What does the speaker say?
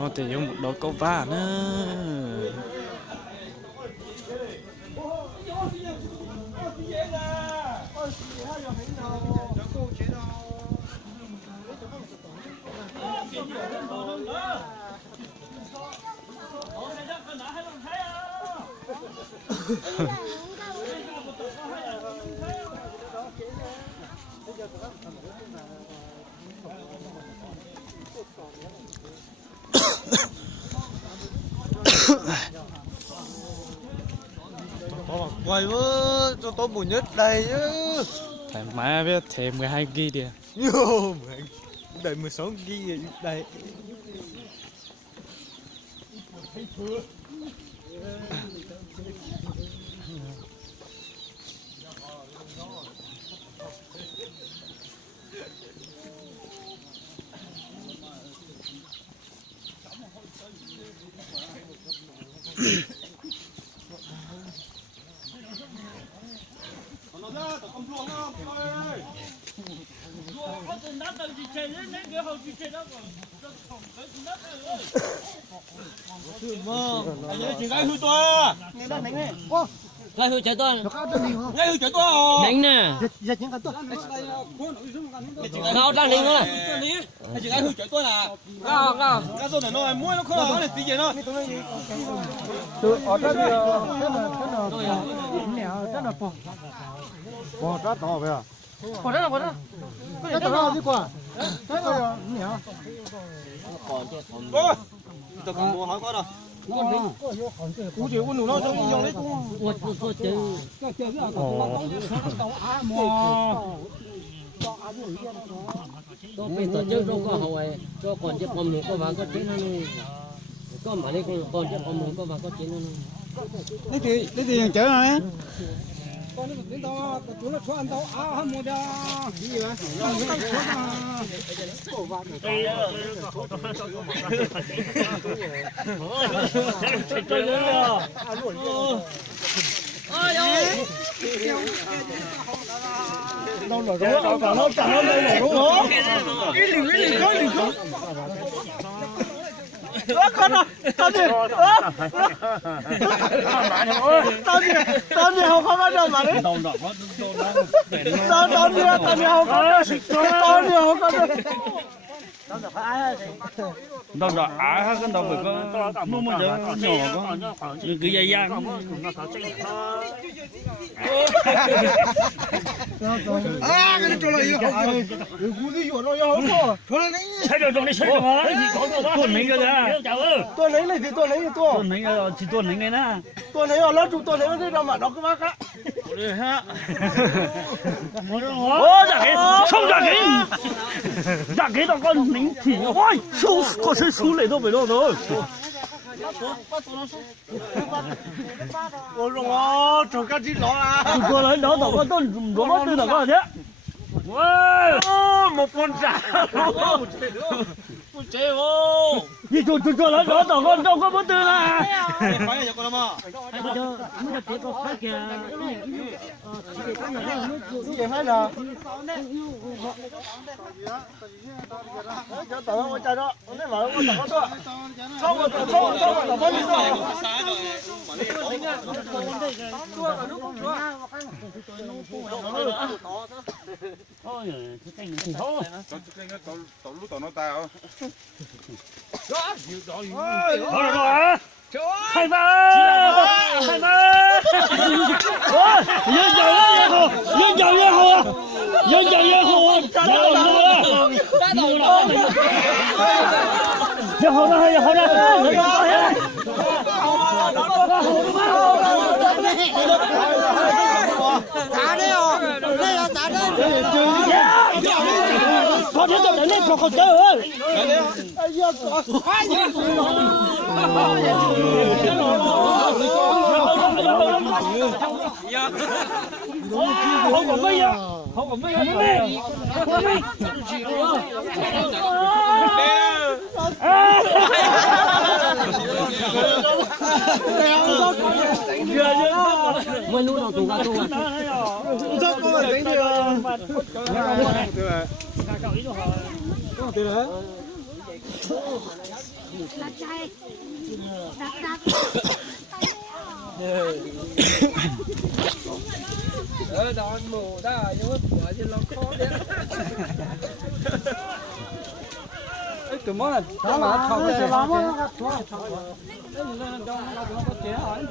nó thì giống một đội câu vá nữa. Quay với cho tôi buồn nhất đây chứ. Thèm má biết thèm 12 GB đi. Yo, đây 16 GB đây. Ngay hư chạy tôi. Ngay hư chạy tôi. Đánh nè. Cao đang đánh nữa. Ngay hư chạy tôi là. Cao cao. Cái số này nó mua nó không nó tí gì nó. ở đó thì rất là bò rất to vậy à? Còn đó là còn đó. Rất to đi qua. Thế rồi nhỉ? Ô, tôi không mua hỏi có đâu. Cú chiều con nó cho dùng đấy cũng. Ủa chơi. Có bên tổ chức đâu có hồi cho còn chứ còn mình có vào có chiến nó có mà đây còn chứ còn mình có vào có chiến nó Cái gì chở này? Con nó đến đó, chúng nó cho ăn đâu mua ra. Gì vậy? ơi ơi Đâu rồi đó, nó đây rồi đúng không? Cái gì có. Con à, tao gì không có bắt đầu mà đấy. Tao gì không có. đâu đó á cái đâu phải có mua một đứa nhỏ có cái dây da cái chỗ này không cú đi rồi không có thôi lấy sai được trong này sai được mà tuần này cái gì tôi lấy này thì tôi lấy tôi tuần này chỉ tuần này này nè tôi lấy ở lớp chúng tôi lấy cái đâu mà nó cứ bác á ô giả cái tao con lính thì ôi su có sẽ su lấy đâu về đâu rồi ôi rồi cho cái gì đó à tôi lấy đó tao con tôi nó mất từ đó thế wow một con giả một chế vô gì tôi lấy đó tao con đâu có mất từ là Phải là con mà. bây giờ mới được có cái kìa gì hay là cho tao ôi trời đó nó mở con tao đó xong rồi tao phải đi rồi ôi cái gì thôi tao lúc tao nó tao rồi hai ba dân giàu dân hồ có thể tôi đến đây có chơi ơi không có mấy á không có mấy mới lúc đầu tụi ra rất có đánh đi đặt chay đặt đó mù đó nhưng mà chứ nó khó đấy ấy tụi món là sao mà không có lắm á nó có chế hỏi